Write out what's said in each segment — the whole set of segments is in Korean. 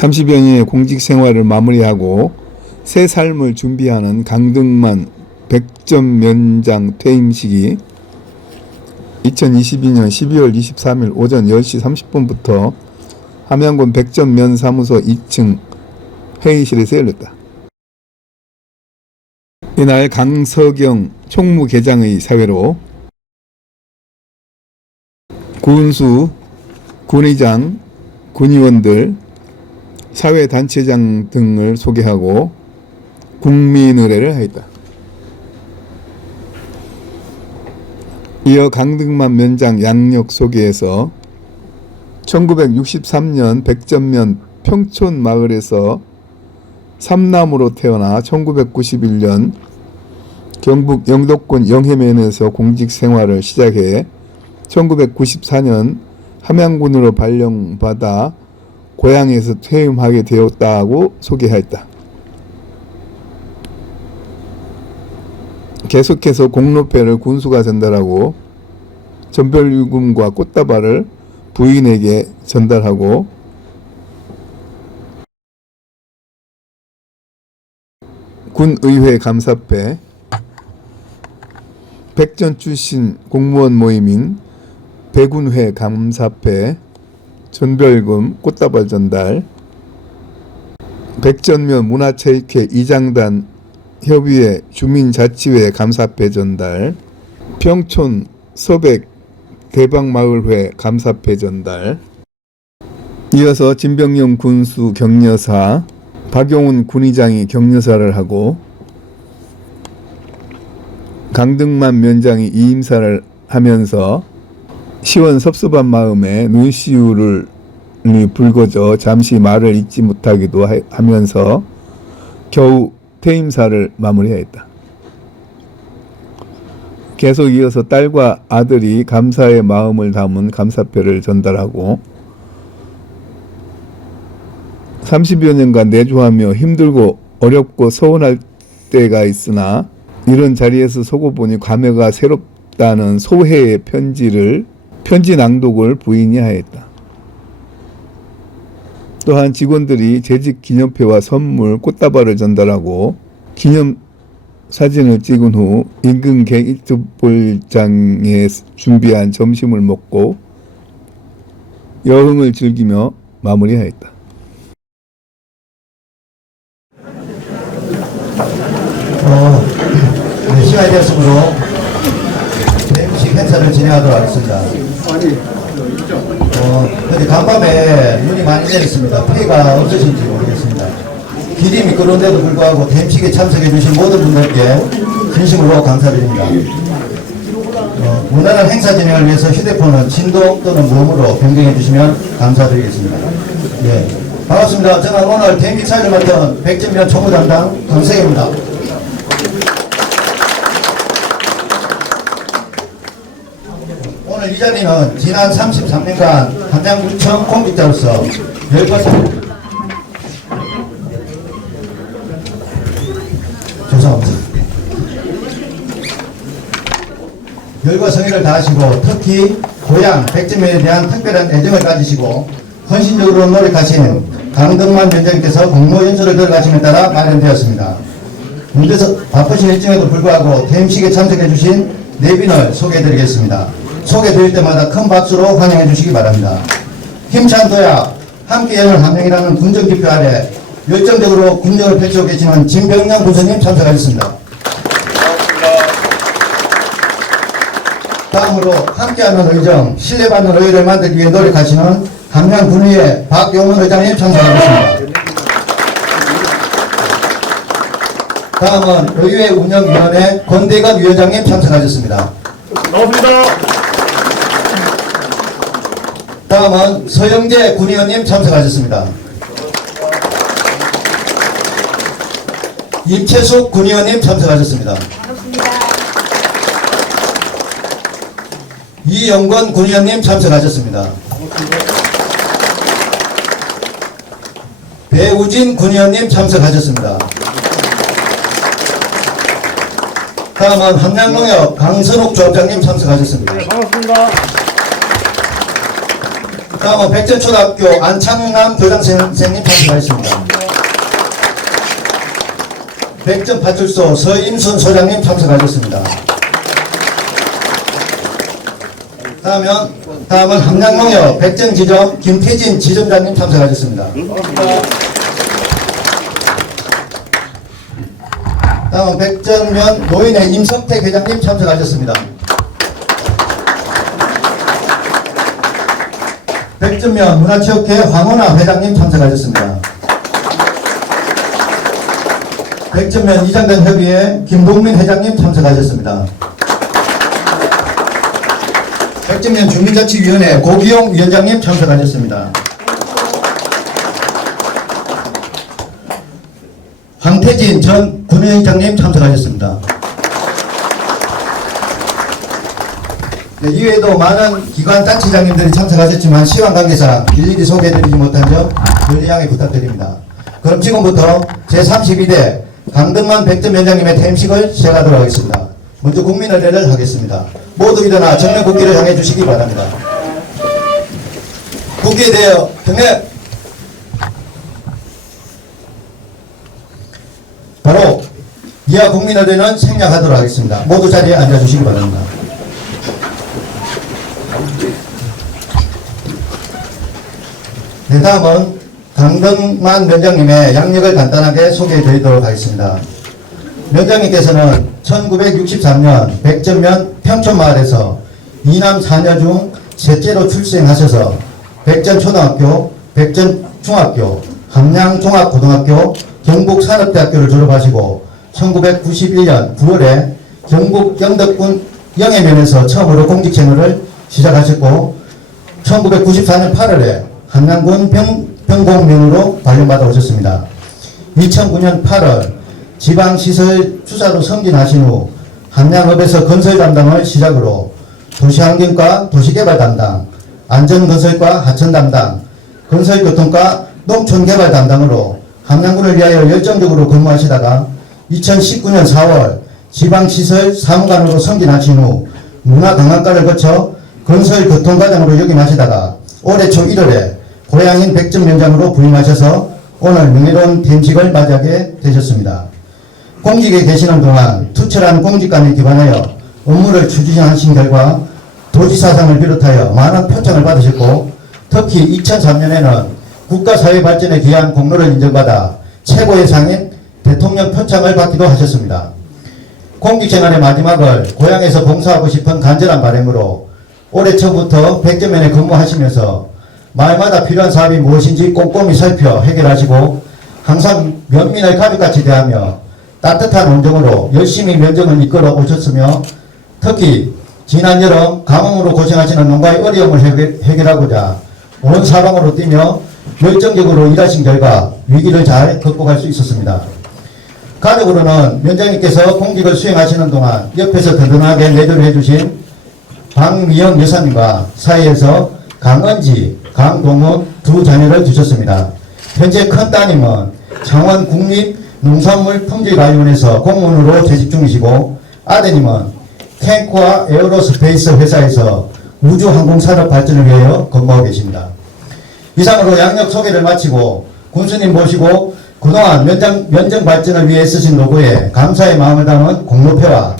30여 년의 공직 생활을 마무리하고 새 삶을 준비하는 강등만 백전면장 퇴임식이 2022년 12월 23일 오전 10시 30분부터 함양군 백전면사무소 2층 회의실에서 열렸다. 이날 강서경 총무계장의 사회로 군수, 군의장, 군의원들, 사회단체장 등을 소개하고 국민의례를 하였다. 이어 강등만 면장 양력 소개에서 1963년 백전면 평촌마을에서 삼남으로 태어나 1991년 경북 영도군 영해면에서 공직생활을 시작해 1994년 함양군으로 발령받아 고향에서 퇴임하게 되었다고 소개하였다. 계속해서 공로패를 군수가 전달하고 전별유금과 꽃다발을 부인에게 전달하고 군의회 감사패, 백전 출신 공무원 모임인 백운회 감사패, 전별금, 꽃다발 전달, 백전면 문화체육회 이장단 협의회 주민자치회 감사패 전달, 평촌 서백 대방마을회 감사패 전달. 이어서 진병영 군수 격려사, 박용훈 군의장이 격려사를 하고 강등만 면장이 이임사를 하면서 시원 섭섭한 마음에 눈시울을 붉어져 잠시 말을 잇지 못하기도 하면서 겨우 퇴임사를 마무리하였다. 계속 이어서 딸과 아들이 감사의 마음을 담은 감사패를 전달하고 30여 년간 내조하며 힘들고 어렵고 서운할 때가 있으나 이런 자리에서 서고 보니 감회가 새롭다는 소회의 편지 낭독을 부인이 하였다. 또한 직원들이 재직 기념패와 선물, 꽃다발을 전달하고 기념 사진을 찍은 후 인근 게이트볼장에 준비한 점심을 먹고 여흥을 즐기며 마무리하였다. 시간이 되었으므로 퇴임식 행사를 진행하도록 하겠습니다. 어제 간밤에 눈이 많이 내렸습니다. 피해가 없으신지 모르겠습니다. 길이 미끄러운데도 불구하고 퇴임식에 참석해 주신 모든 분들께 진심으로 감사드립니다. 무난한 행사 진행을 위해서 휴대폰은 진동 또는 모음으로 변경해 주시면 감사드리겠습니다. 예, 반갑습니다. 저는 오늘 퇴임식 차를 맡은 백전면 총무담당 강석입니다. 오늘 이 자리는 지난 33년간 함양구청 공직자로서 열과 성의를 다하시고 특히 고향 백전면에 대한 특별한 애정을 가지시고 헌신적으로 노력하신 강등만 위원장님께서 공모연수를 들어가심에 따라 마련되었습니다. 문제서 바쁘신 일정에도 불구하고 퇴임식에 참석해 주신 내빈을 소개해드리겠습니다. 소개드릴 때마다 큰 박수로 환영해 주시기 바랍니다. 힘찬 도약, 함께 여는 함양이라는 군정지표 아래 열정적으로 군정을 펼치고 계시는 진병영 군수님 참석하셨습니다. 다음으로 함께하는 의정, 신뢰받는 의회를 만들기 위해 노력하시는 함양군의회 박용훈 의장님 참석하겠습니다. 다음은 의회 운영위원회 권대관 위원장님 참석하셨습니다. 반갑습니다. 다음은 서영재 군의원님 참석하셨습니다. 임채숙 군의원님 참석하셨습니다. 이영권 군의원님 참석하셨습니다. 배우진 군의원님 참석하셨습니다. 다음은 함양농협 강선욱 조합장님 참석하셨습니다. 네, 반갑습니다. 다음은 백전초등학교 안창남 교장 선생님 참석하셨습니다. 백전파출소 서임순 소장님 참석하셨습니다. 다음은 함양농협 백전지점 김태진 지점장님 참석하셨습니다. 다음은 백전면 노인회 임석택 회장님 참석하셨습니다. 백전면 문화체육회 황원아 회장님 참석하셨습니다. 백전면 이장단 협의회 김동민 회장님 참석하셨습니다. 백전면 주민자치위원회 고기용 위원장님 참석하셨습니다. 황태진 전 군의장님 참석하셨습니다. 네, 이외에도 많은 기관 단체장님들이 참석하셨지만 시간 관계상 일일이 소개해드리지 못한 점 연히 부탁드립니다. 그럼 지금부터 제32대 강덕만 백전위원장님의 퇴임식을 시작하도록 하겠습니다. 먼저 국민의례를 하겠습니다. 모두 일어나 정면 국기를 향해 주시기 바랍니다. 국기에 대하여 경례. 바로 이하 국민의례는 생략하도록 하겠습니다. 모두 자리에 앉아주시기 바랍니다. 네, 다음은 강덕만 위원장님의 양력을 간단하게 소개해 드리도록 하겠습니다. 위원장님께서는 1963년 백전면 평촌마을에서 이남 4녀 중 셋째로 출생하셔서 백전초등학교, 백전중학교, 함양종합고등학교, 경북산업대학교를 졸업하시고 1991년 9월에 경북 영덕군 영해면에서 처음으로 공직생활을 시작하셨고 1994년 8월에 함양군 병공면으로 발령받아 오셨습니다. 2009년 8월 지방시설 주사로 승진하신 후 함양읍에서 건설 담당을 시작으로 도시환경과 도시개발 담당, 안전건설과 하천 담당, 건설교통과 농촌개발 담당으로 함양군을 위하여 열정적으로 근무하시다가 2019년 4월 지방시설 사무관으로 승진하신 후 문화관광과를 거쳐 건설교통과장으로 역임하시다가 올해 초 1월에 고향인 백전위원장으로 부임하셔서 오늘 명예로운 퇴임식을 맞이하게 되셨습니다. 공직에 계시는 동안 투철한 공직관에 기반하여 업무를 추진하신 결과 도지사상을 비롯하여 많은 표창을 받으셨고 특히 2003년에는 국가사회 발전에 기여한 공로를 인정받아 최고의 상인 대통령 표창을 받기도 하셨습니다. 공직생활의 마지막을 고향에서 봉사하고 싶은 간절한 바람으로 올해 초부터 백전면에 근무하시면서 마을마다 필요한 사업이 무엇인지 꼼꼼히 살펴 해결하시고 항상 면민을 가족같이 대하며 따뜻한 온정으로 열심히 면정을 이끌어 오셨으며 특히 지난 여름 가뭄으로 고생하시는 농가의 어려움을 해결하고자 온 사방으로 뛰며 열정적으로 일하신 결과 위기를 잘 극복할 수 있었습니다. 가족으로는 위원장님께서 공직을 수행하시는 동안 옆에서 든든하게 내조를 해주신 박미영 여사님과 사이에서 강은지, 강동훈 두 자녀를 두셨습니다. 현재 큰 따님은 창원 국립농산물품질관리원에서 공무원으로 재직 중이시고 아드님은 탱크와 에어로스페이스 회사에서 우주항공산업 발전을 위하여 근무하고 계십니다. 이상으로 양력 소개를 마치고 군수님 모시고 그동안 면정 발전을 위해 쓰신 노고에 감사의 마음을 담은 공로표와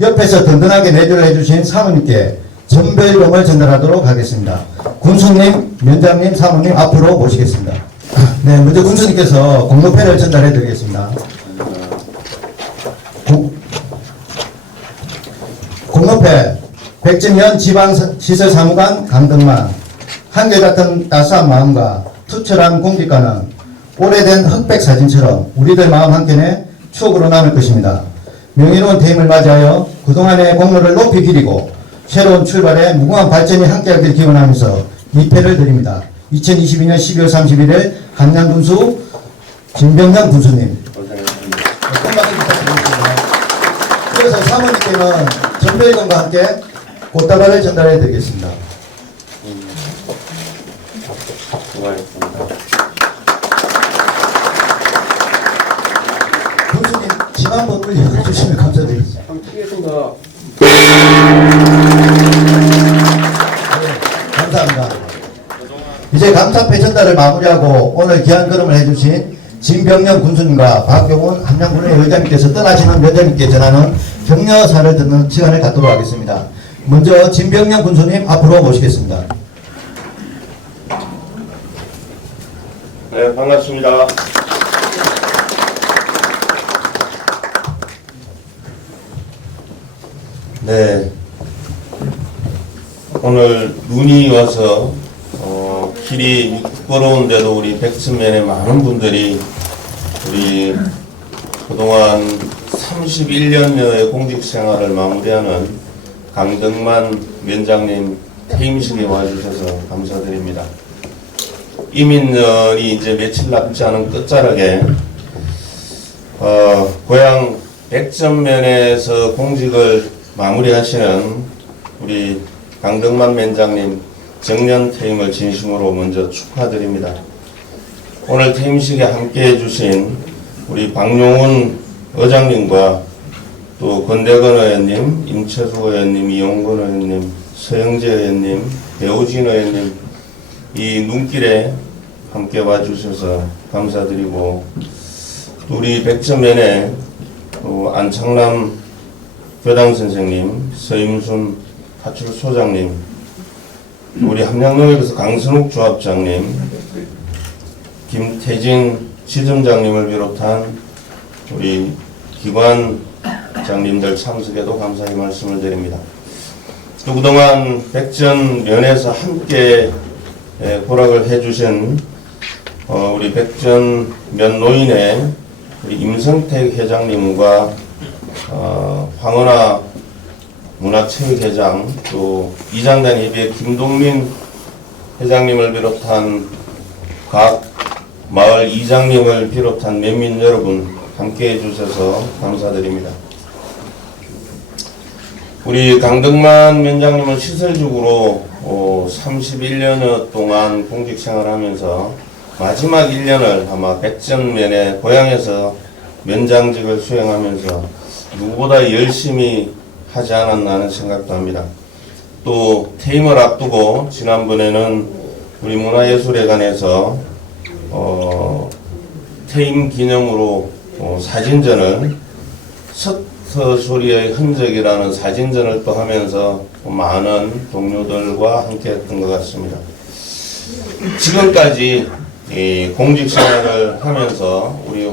옆에서 든든하게 내조를 해주신 사모님께 전별금을 전달하도록 하겠습니다. 군수님, 위원장님, 사모님 앞으로 모시겠습니다. 네, 먼저 군수님께서 공로표를 전달해 드리겠습니다. 공로표 백전면 지방시설사무관 강덕만 한결같은 따스한 마음과 투철한 공직과는 오래된 흑백 사진처럼 우리들 마음 한켠에 추억으로 남을 것입니다. 명예로운 퇴임을 맞이하여 그동안의 공로를 높이 기리고 새로운 출발에 무궁한 발전이 함께하길 기원하면서 입회를 드립니다. 2022년 12월 31일 함양군수 진병현 군수님. 그래서 사모님께는 전별금과 함께 꽃다발을 전달해 드리겠습니다. 수고하셨습니다. 군수님 집 한번 올려주시면 감사드리겠습니다. 함께했습니다. 네, 감사합니다. 이제 감사패 전달을 마무리하고 오늘 귀한 걸음을 해주신 진병영 군수님과 박용훈 함양군의 의장님께서 떠나시는 면장님께 전하는 격려사를 듣는 시간을 갖도록 하겠습니다. 먼저 진병영 군수님 앞으로 모시겠습니다. 네, 반갑습니다. 네, 오늘 눈이 와서 길이 미끄러운데도 우리 백천면에 많은 분들이 우리 그동안 31년여의 공직생활을 마무리하는 강덕만 위원장님 퇴임식에 와주셔서 감사드립니다. 이민년이 이제 며칠 남지 않은 끝자락에 고향 백천면에서 공직을 마무리하시는 우리 강덕만 위원장님 정년 퇴임을 진심으로 먼저 축하드립니다. 오늘 퇴임식에 함께 해주신 우리 박용훈 의장님과 또 권대건 의원님, 임채수 의원님, 이용근 의원님, 서영재 의원님, 배우진 의원님 이 눈길에 함께 와주셔서 감사드리고 우리 백천면에 안창남 교장 선생님, 서임순 파출소장님, 우리 함양농협에서 강선욱 조합장님, 김태진 지점장님을 비롯한 우리 기관장님들 참석에도 감사의 말씀을 드립니다. 또 그동안 백전면에서 함께 고락을 해주신 우리 백전면 노인의 우리 임성택 회장님과 황은하 문화체육회장 또 이장단 협의회 김동민 회장님을 비롯한 각 마을 이장님을 비롯한 면민 여러분 함께 해주셔서 감사드립니다. 우리 강덕만 위원장님은 시설적으로 31년 동안 공직생활하면서 마지막 1년을 아마 백전면에 고향에서 면장직을 수행하면서 누구보다 열심히 하지 않았나 하는 생각도 합니다. 또 퇴임을 앞두고 지난번에는 우리 문화예술회관에서 퇴임 기념으로 사진전을 서터소리의 흔적이라는 사진전을 또 하면서 많은 동료들과 함께 했던 것 같습니다. 지금까지 이 공직생활을 하면서 우리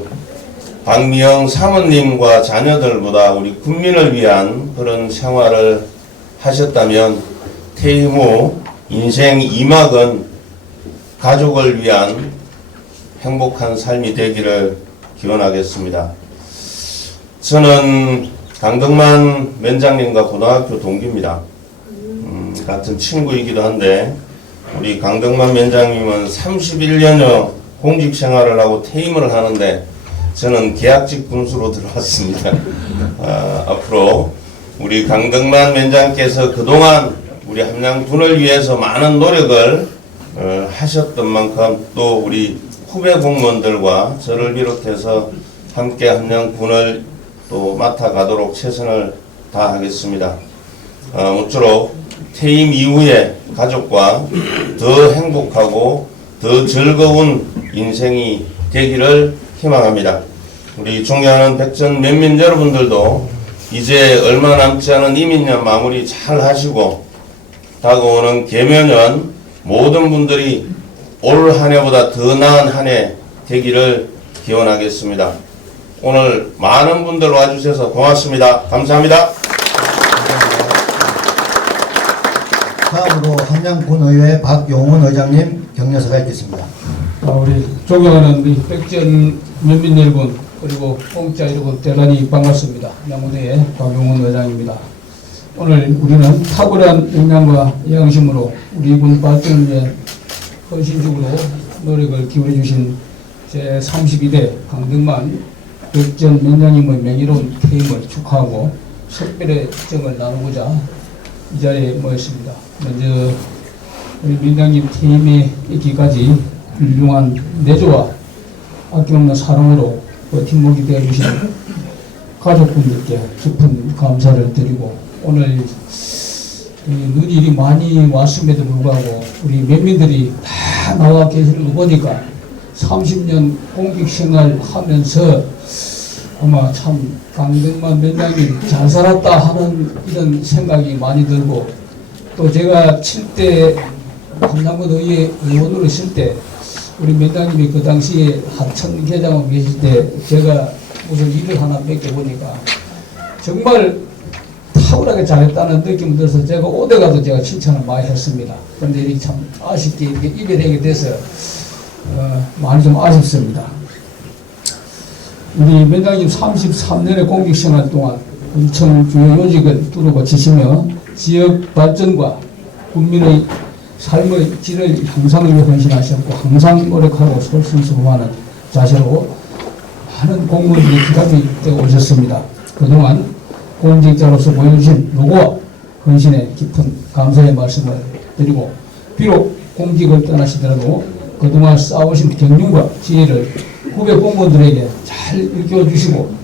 박미영 사모님과 자녀들보다 우리 국민을 위한 그런 생활을 하셨다면 퇴임 후 인생 2막은 가족을 위한 행복한 삶이 되기를 기원하겠습니다. 저는 강덕만 위원장님과 고등학교 동기입니다. 같은 친구이기도 한데 우리 강덕만 위원장님은 31년여 공직생활을 하고 퇴임을 하는데 저는 계약직 군수로 들어왔습니다. 앞으로 우리 강덕만 위원장께서 그동안 우리 함양군을 위해서 많은 노력을 하셨던 만큼 또 우리 후배 공무원들과 저를 비롯해서 함께 함양군을 또 맡아가도록 최선을 다하겠습니다. 모쪼록 퇴임 이후에 가족과 더 행복하고 더 즐거운 인생이 되기를 희망합니다. 우리 존경하는 백전 면민 여러분들도 이제 얼마 남지 않은 이민년 마무리 잘 하시고 다가오는 개묘년 모든 분들이 올 한 해보다 더 나은 한 해 되기를 기원하겠습니다. 오늘 많은 분들 와주셔서 고맙습니다. 감사합니다. 다음으로 함양군의회 박용훈 의장님 격려사가 있겠습니다. 우리 존경하는 우리 백전 면민 여러분 그리고 공짜 여러분 대단히 반갑습니다. 양무대의 박용훈 의장입니다. 오늘 우리는 탁월한 역량과 양심으로 우리 군 발전을 위해 헌신적으로 노력을 기울여 주신 제32대 강덕만 백전 위원장님의 명예로운 퇴임을 축하하고 석별의 정을 나누고자 이 자리에 모였습니다. 먼저 우리 위원장님 퇴임에 있기까지 훌륭한 내조와 아낌없는 사랑으로 버팀목이 되어주신 가족분들께 깊은 감사를 드리고 오늘 눈이 많이 왔음에도 불구하고 우리 면민들이 다 나와 계시는 거 보니까 30년 공직 생활 하면서 아마 참 강병만 위원장님 잘 살았다 하는 이런 생각이 많이 들고, 또 제가 7대 함남군 의회 의원으로 있을 때 우리 위원장님이 그 당시에 하천 개장하고 계실 때 제가 무슨 일을 하나 맡겨보니까 정말 탁월하게 잘했다는 느낌이 들어서 제가 오대 가도 제가 칭찬을 많이 했습니다. 그런데 이렇게 참 아쉽게 이렇게 이별하게 돼서 많이 좀 아쉽습니다. 우리 위원장님 33년의 공직생활 동안 인천 주요 요직을 뚫어고치시며 지역 발전과 국민의 삶의 질을 향상을 위해 헌신하셨고 항상 노력하고 솔선수범하는 자세로 많은 공무원들의 기감이 되어 오셨습니다. 그동안 공직자로서 보여주신 노고와 헌신에 깊은 감사의 말씀을 드리고, 비록 공직을 떠나시더라도 그동안 쌓아오신 경륜과 지혜를 후배 공무원들에게 잘 일깨워주시고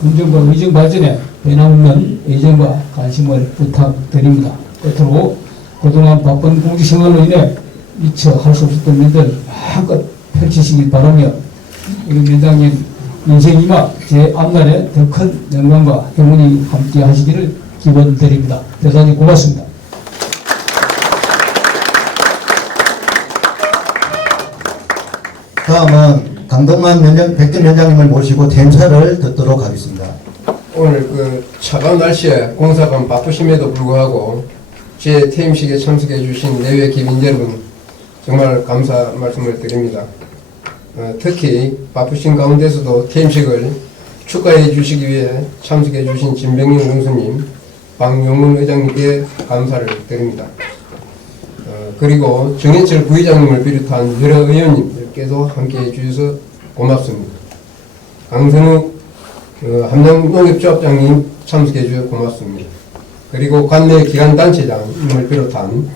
군정과 의정 발전에 변함없는 애정과 관심을 부탁드립니다. 끝으로 그동안 바쁜 공직 생활로 인해 미처 할 수 없었던 일들 마음껏 펼치시길 바라며 우리 위원장님 인생 이마 제 앞날에 더 큰 영광과 행운이 함께 하시기를 기원드립니다. 대단히 고맙습니다. 다음은 강동만 백전 위원장님을 모시고 퇴임사를 듣도록 하겠습니다. 오늘 그 차가운 날씨에 공사가 바쁘심에도 불구하고 제 퇴임식에 참석해 주신 내외 기빈 여러분 정말 감사 말씀을 드립니다. 특히 바쁘신 가운데서도 퇴임식을 축하해 주시기 위해 참석해 주신 진병용 군수님, 박용문 의장님께 감사를 드립니다. 그리고 정해철 부의장님을 비롯한 여러 의원님들께도 함께해 주셔서 고맙습니다. 강선욱 함양농협조합장님 참석해 주셔서 고맙습니다. 그리고 관내 기관단체장님을 비롯한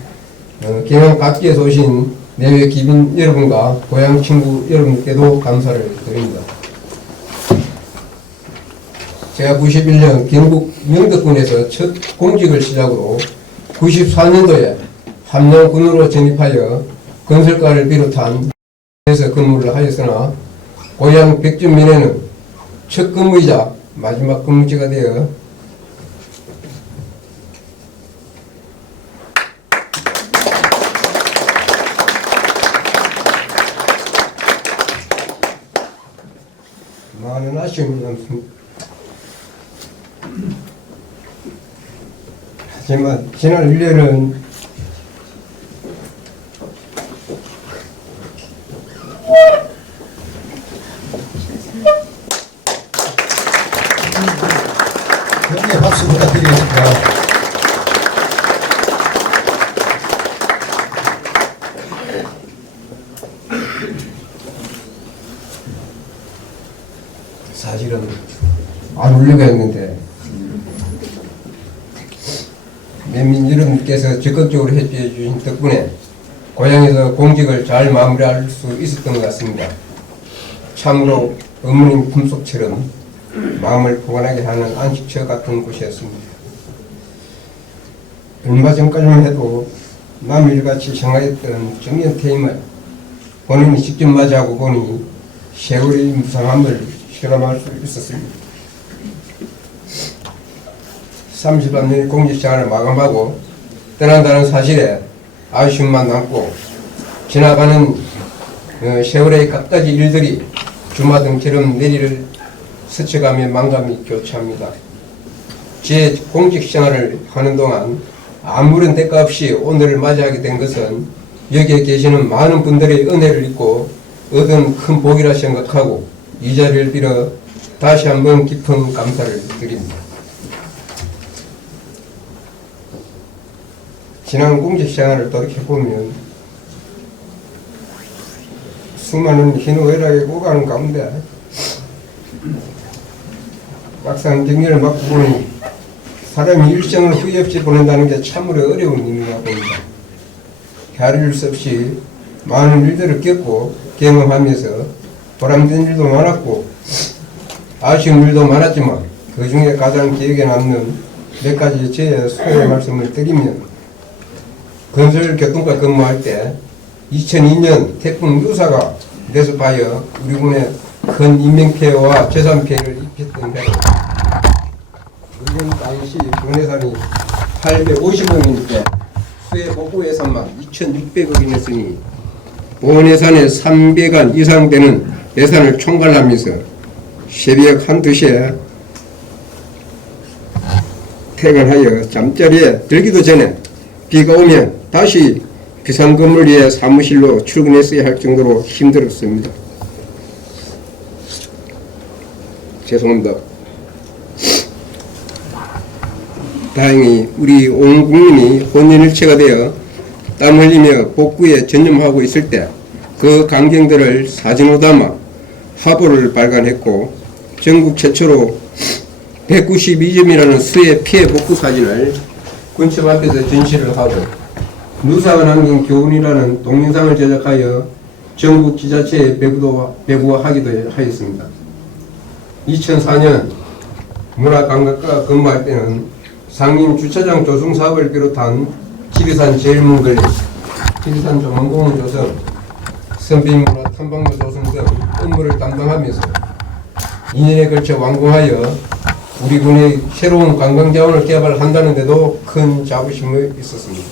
경영 각지에서 오신 내외 기빈 여러분과 고향 친구 여러분께도 감사를 드립니다. 제가 91년 경북 명덕군에서 첫 공직을 시작으로 94년도에 함양군으로 전입하여 건설과를 비롯한 에서 근무를 하였으나 고향 백전면에는 첫 근무이자 마지막 근무지가 되어 많은 아쉬움이 남습니다. 하지만 지난 1년은 격려의 박수 부탁드리겠습니다. 사실은 안 울려고 했는데 면민 여러분께서 적극적으로 협조해 주신 덕분에 고향에서 공직을 잘 마무리할 수 있었던 것 같습니다. 참으로 어머님 품속처럼 마음을 포근하게 하는 안식처 같은 곳이었습니다. 얼마 전까지만 해도 남일같이 생각했던 정년 퇴임을 본인이 직접 맞이하고 보니 세월의 무상함을 실감할 수 있었습니다. 30년 공직생활을 마감하고 떠난다는 사실에 아쉬움만 남고 지나가는 세월의 갖가지 일들이 주마등처럼 내리를 스쳐가며 만감이 교차합니다. 제 공직생활을 하는 동안 아무런 대가 없이 오늘을 맞이하게 된 것은 여기에 계시는 많은 분들의 은혜를 잊고 얻은 큰 복이라 생각하고 이 자리를 빌어 다시 한번 깊은 감사를 드립니다. 지난 공직생활을 돌이켜보면 수많은 희노애락이 오가는 가운데 막상 정리를 맡고 보니 사람이 일생을 후회 없이 보낸다는 게 참으로 어려운 일이라고 봅니다. 헤아릴 수 없이 많은 일들을 겪고 경험하면서 보람된 일도 많았고 아쉬운 일도 많았지만 그 중에 가장 기억에 남는 몇 가지 제 소의 말씀을 드리면 건설교통과 근무할 때 2002년 태풍 유사가 내습하여 우리 군에 큰 인명피해와 재산피해를 입혔던 해로 의령 당시 국내산이 850억인데 수해 복구 예산만 2,600억이 냈으니 본 예산의 300원 이상 되는 예산을 총괄하면서 새벽 1~2시에 퇴근하여 잠자리에 들기도 전에 비가 오면 다시 비상근무를 위해 사무실로 출근했어야 할 정도로 힘들었습니다. 죄송합니다. 다행히 우리 온 국민이 혼연일체가 되어 땀 흘리며 복구에 전념하고 있을 때 그 광경들을 사진으로 담아 화보를 발간했고 전국 최초로 192점이라는 수해 피해 복구 사진을 군청 앞에서 전시를 하고 누사가 남긴 교훈이라는 동영상을 제작하여 전국 지자체에 배부하기도 하였습니다. 2004년 문화관광과 근무할 때는 상림 주차장 조성 사업을 비롯한 지리산 제일문걸리, 지리산 조망공원 조성, 선비문화 탐방로 조성 등 업무를 담당하면서 2년에 걸쳐 완공하여 우리 군의 새로운 관광자원을 개발한다는 데도 큰 자부심이 있었습니다.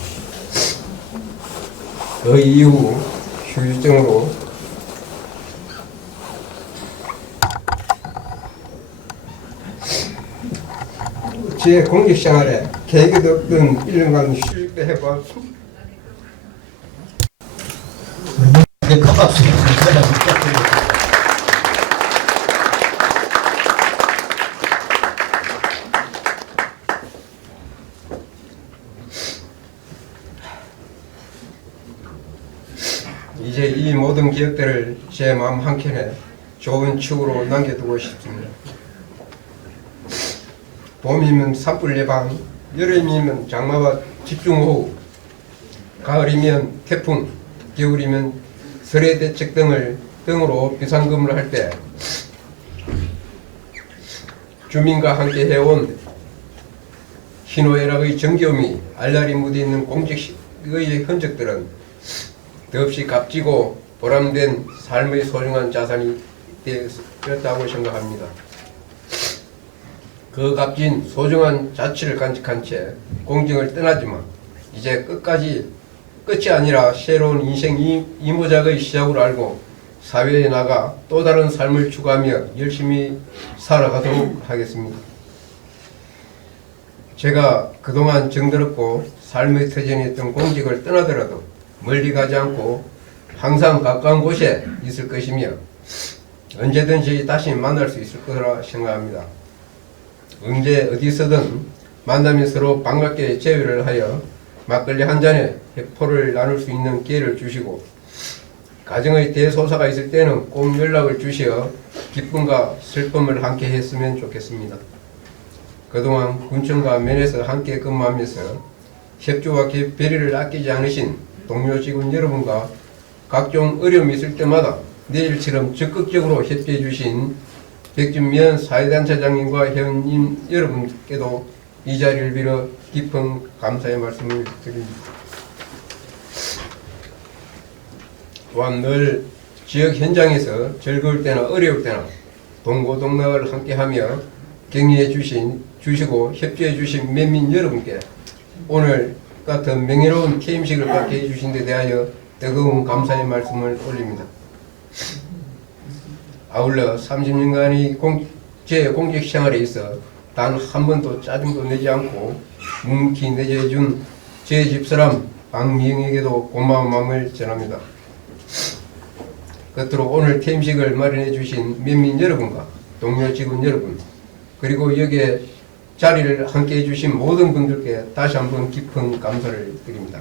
그 이후 휴유증으로 제 공직 생활에 계획이 없던 1년간 휴직을 해보았습니다. 큰 박수 부탁드립니다. 이제 이 모든 기억들을 제 마음 한켠에 좋은 축으로 남겨두고 싶습니다. 봄이면 산불 예방, 여름이면 장마와 집중호우, 가을이면 태풍, 겨울이면 설해 대책 등으로 비상근무를 할 때 주민과 함께 해온 희노애락의 정겨움이 알알이 묻어있는 공직의 흔적들은 더없이 값지고 보람된 삶의 소중한 자산이 되었다고 생각합니다. 그 값진 소중한 자치를 간직한 채 공직을 떠나지만 이제 끝이 아니라 새로운 인생 이모작의 시작으로 알고 사회에 나가 또 다른 삶을 추구하며 열심히 살아가도록 하겠습니다. 제가 그동안 정들었고 삶의 터전이 있던 공직을 떠나더라도 멀리 가지 않고 항상 가까운 곳에 있을 것이며 언제든지 다시 만날 수 있을 거라 생각합니다. 언제 어디서든 만나면 서로 반갑게 제외를 하여 막걸리 한 잔에 회포를 나눌 수 있는 기회를 주시고 가정의 대소사가 있을 때는 꼭 연락을 주시어 기쁨과 슬픔을 함께 했으면 좋겠습니다. 그동안 군청과 면에서 함께 근무하면서 협조와 배려를 아끼지 않으신 동료 직원 여러분과 각종 어려움이 있을 때마다 내일처럼 적극적으로 협조해 주신 백준면 사회단체장님과 회원님 여러분께도 이 자리를 빌어 깊은 감사의 말씀을 드립니다. 또한 늘 지역 현장에서 즐거울 때나 어려울 때나 동고동락을 함께하며 격려해 주시고 협조해 주신 면민 여러분께 오늘 같은 명예로운 퇴임식을 갖게 해주신 데 대하여 뜨거운 감사의 말씀을 올립니다. 아울러 30년간의 제 공직 생활에 있어 단 한 번도 짜증도 내지 않고 묵묵히 내재해준 제 집사람 박미영에게도 고마운 마음을 전합니다. 끝으로 오늘 퇴임식을 마련해 주신 면민 여러분과 동료 직원 여러분 그리고 여기에 자리를 함께 해주신 모든 분들께 다시 한번 깊은 감사를 드립니다.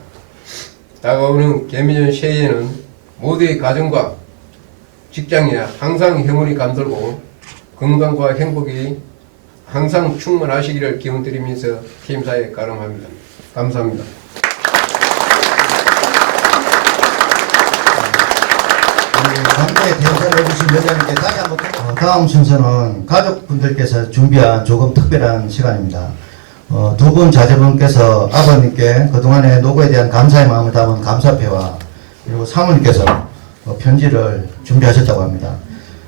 다가오는 개미년 새해에는 모두의 가정과 직장에 항상 행운이 감돌고 건강과 행복이 항상 충만하시기를 기원드리면서 팀사에 가름합니다. 감사합니다. 함께 대우를 해주신 여자님께 다시 한번 다음 순서는 가족분들께서 준비한 조금 특별한 시간입니다. 두 분 자제분께서 아버님께 그동안의 노고에 대한 감사의 마음을 담은 감사패와 그리고 사모님께서 편지를 준비하셨다고 합니다.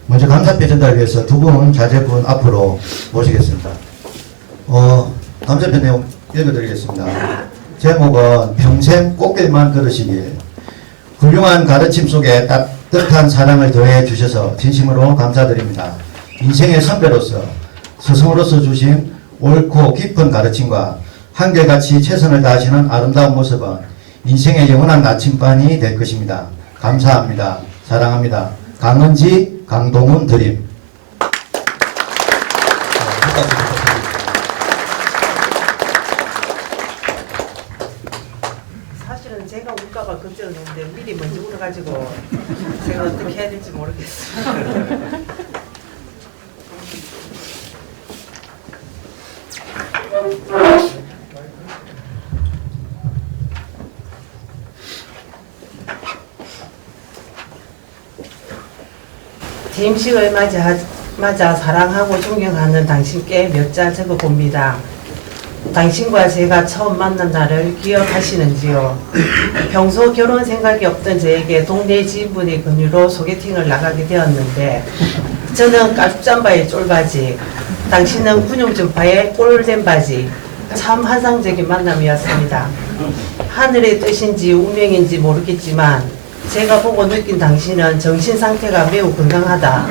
먼저 감사표 전달을 위해서 두 분 자제분 앞으로 모시겠습니다. 감사표 내용 읽어드리겠습니다. 제목은 평생 꽃길만 걸으시길. 훌륭한 가르침 속에 따뜻한 사랑을 더해 주셔서 진심으로 감사드립니다. 인생의 선배로서 스승으로서 주신 옳고 깊은 가르침과 한결같이 최선을 다하시는 아름다운 모습은 인생의 영원한 나침반이 될 것입니다. 감사합니다. 사랑합니다. 강은지, 강동훈 드림. 사실은 제가 울까봐 걱정을 했는데 미리 먼저 울어가지고 제가 어떻게 해야 될지 모르겠어요. 퇴임식을 맞아 사랑하고 존경하는 당신께 몇 자 적어봅니다. 당신과 제가 처음 만난 날을 기억하시는지요? 평소 결혼 생각이 없던 저에게 동네 지인분의 권유로 소개팅을 나가게 되었는데 저는 까죽잠바에 쫄바지, 당신은 군용점파에 꼴된 바지. 참 환상적인 만남이었습니다. 하늘의 뜻인지 운명인지 모르겠지만 제가 보고 느낀 당신은 정신 상태가 매우 건강하다.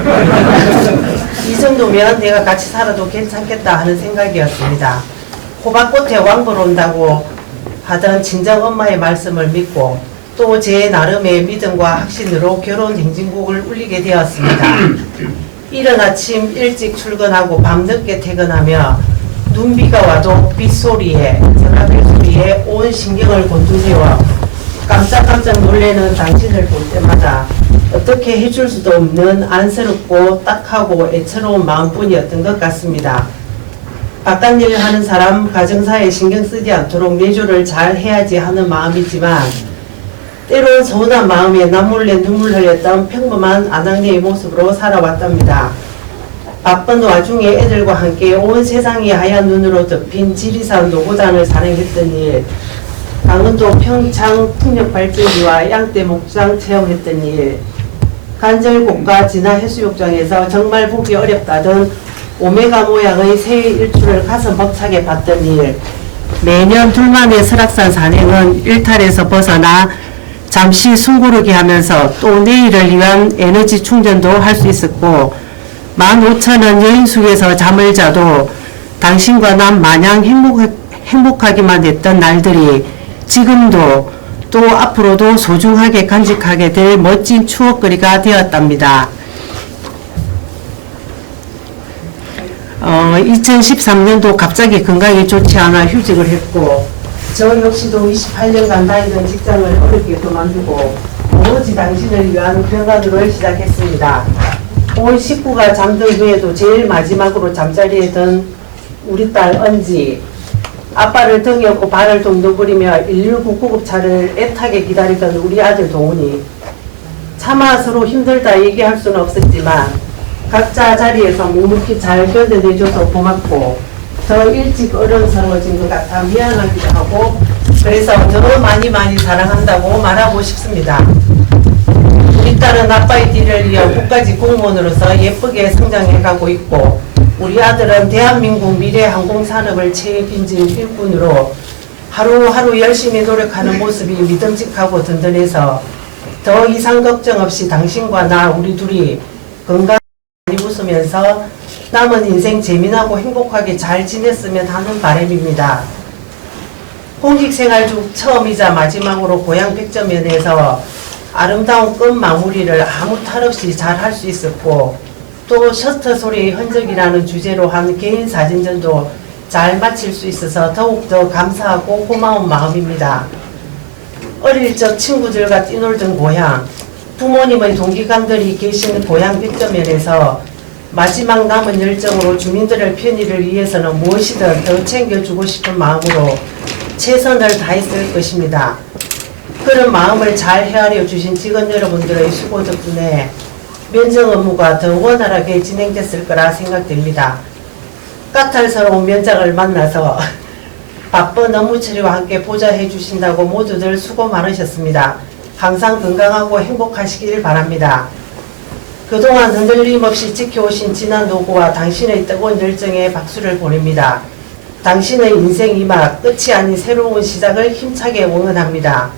이 정도면 내가 같이 살아도 괜찮겠다 하는 생각이었습니다. 호박꽃에 왕벌 온다고 하던 친정엄마의 말씀을 믿고 또 제 나름의 믿음과 확신으로 결혼 행진곡을 울리게 되었습니다. 이른 아침 일찍 출근하고 밤늦게 퇴근하며 눈비가 와도 빗소리에 전화벨 소리에 온 신경을 곤두세워 깜짝깜짝 놀래는 당신을 볼 때마다 어떻게 해줄 수도 없는 안쓰럽고 딱하고 애처로운 마음뿐이었던 것 같습니다. 바깥일을 하는 사람 가정사에 신경 쓰지 않도록 내조를 잘 해야지 하는 마음이지만 때론 서운한 마음에 남몰래 눈물 흘렸던 평범한 아낙네의 모습으로 살아왔답니다. 바쁜 와중에 애들과 함께 온 세상이 하얀 눈으로 덮인 지리산 노고단을 산행했던 일, 강원도 평창 풍력발전기와 양떼 목장 체험했던 일, 간절곶과 진화 해수욕장에서 정말 보기 어렵다던 오메가 모양의 새의 일출을 가슴 벅차게 봤던 일, 매년 둘만의 설악산 산행은 일탈에서 벗어나 잠시 숨고르기 하면서 또 내일을 위한 에너지 충전도 할 수 있었고 15,000원 여인숙에서 잠을 자도 당신과 난 마냥 행복하기만 했던 날들이 지금도 또 앞으로도 소중하게 간직하게 될 멋진 추억거리가 되었답니다. 2013년도 갑자기 건강이 좋지 않아 휴직을 했고 저 역시도 28년간 다니던 직장을 어렵게 그만두고 오로지 당신을 위한 병간호를 시작했습니다. 올 식구가 잠든 후에도 제일 마지막으로 잠자리에 든 우리 딸 은지, 아빠를 등에 업고 발을 동동 구리며 119 구급차를 애타게 기다리던 우리 아들 동훈이, 차마 서로 힘들다 얘기할 수는 없었지만 각자 자리에서 묵묵히 잘 견뎌내줘서 고맙고 더 일찍 어른스러워진 것 같아 미안하기도 하고 그래서 더 많이 사랑한다고 말하고 싶습니다. 우리 딸은 아빠의 뒤를 이어 국가직 공무원으로서 예쁘게 성장해가고 있고 우리 아들은 대한민국 미래 항공산업을 책임진 일꾼으로 하루하루 열심히 노력하는 모습이 믿음직하고 든든해서 더 이상 걱정 없이 당신과 나 우리 둘이 건강히 웃으면서 남은 인생 재미나고 행복하게 잘 지냈으면 하는 바람입니다. 공직생활 중 처음이자 마지막으로 고향 백점면에서 아름다운 끝 마무리를 아무 탈 없이 잘 할 수 있었고 또 셔터 소리의 흔적이라는 주제로 한 개인 사진전도 잘 마칠 수 있어서 더욱더 감사하고 고마운 마음입니다. 어릴 적 친구들과 뛰놀던 고향, 부모님의 동기감들이 계신 고향 백점면에서 마지막 남은 열정으로 주민들의 편의를 위해서는 무엇이든 더 챙겨주고 싶은 마음으로 최선을 다했을 것입니다. 그런 마음을 잘 헤아려 주신 직원 여러분들의 수고 덕분에 면접 업무가 더 원활하게 진행됐을 거라 생각됩니다. 까탈스러운 면장을 만나서 바쁜 업무 처리와 함께 보좌해 주신다고 모두들 수고 많으셨습니다. 항상 건강하고 행복하시길 바랍니다. 그동안 흔들림 없이 지켜오신 지난 노고와 당신의 뜨거운 열정에 박수를 보냅니다. 당신의 인생 이막 끝이 아닌 새로운 시작을 힘차게 응원합니다.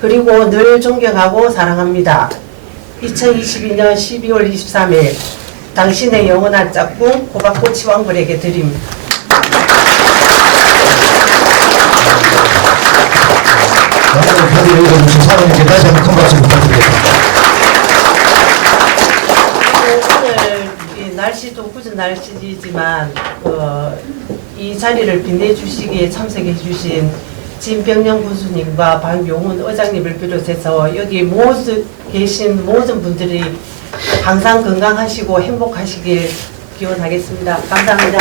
그리고 늘 존경하고 사랑합니다. 2022년 12월 23일 당신의 영원한 짝꿍 호박꽃 치왕벌에게 드립니다. 오늘 카드를 읽어주신 사모님께 다시 한번 큰 박수 부탁드리겠습니다. 오늘 이 날씨도 굳은 날씨지만 이 자리를 빛내주시기에 참석해주신 진병영 군수님과 박용훈 의장님을 비롯해서 여기 계신 모든 분들이 항상 건강하시고 행복하시길 기원하겠습니다. 감사합니다.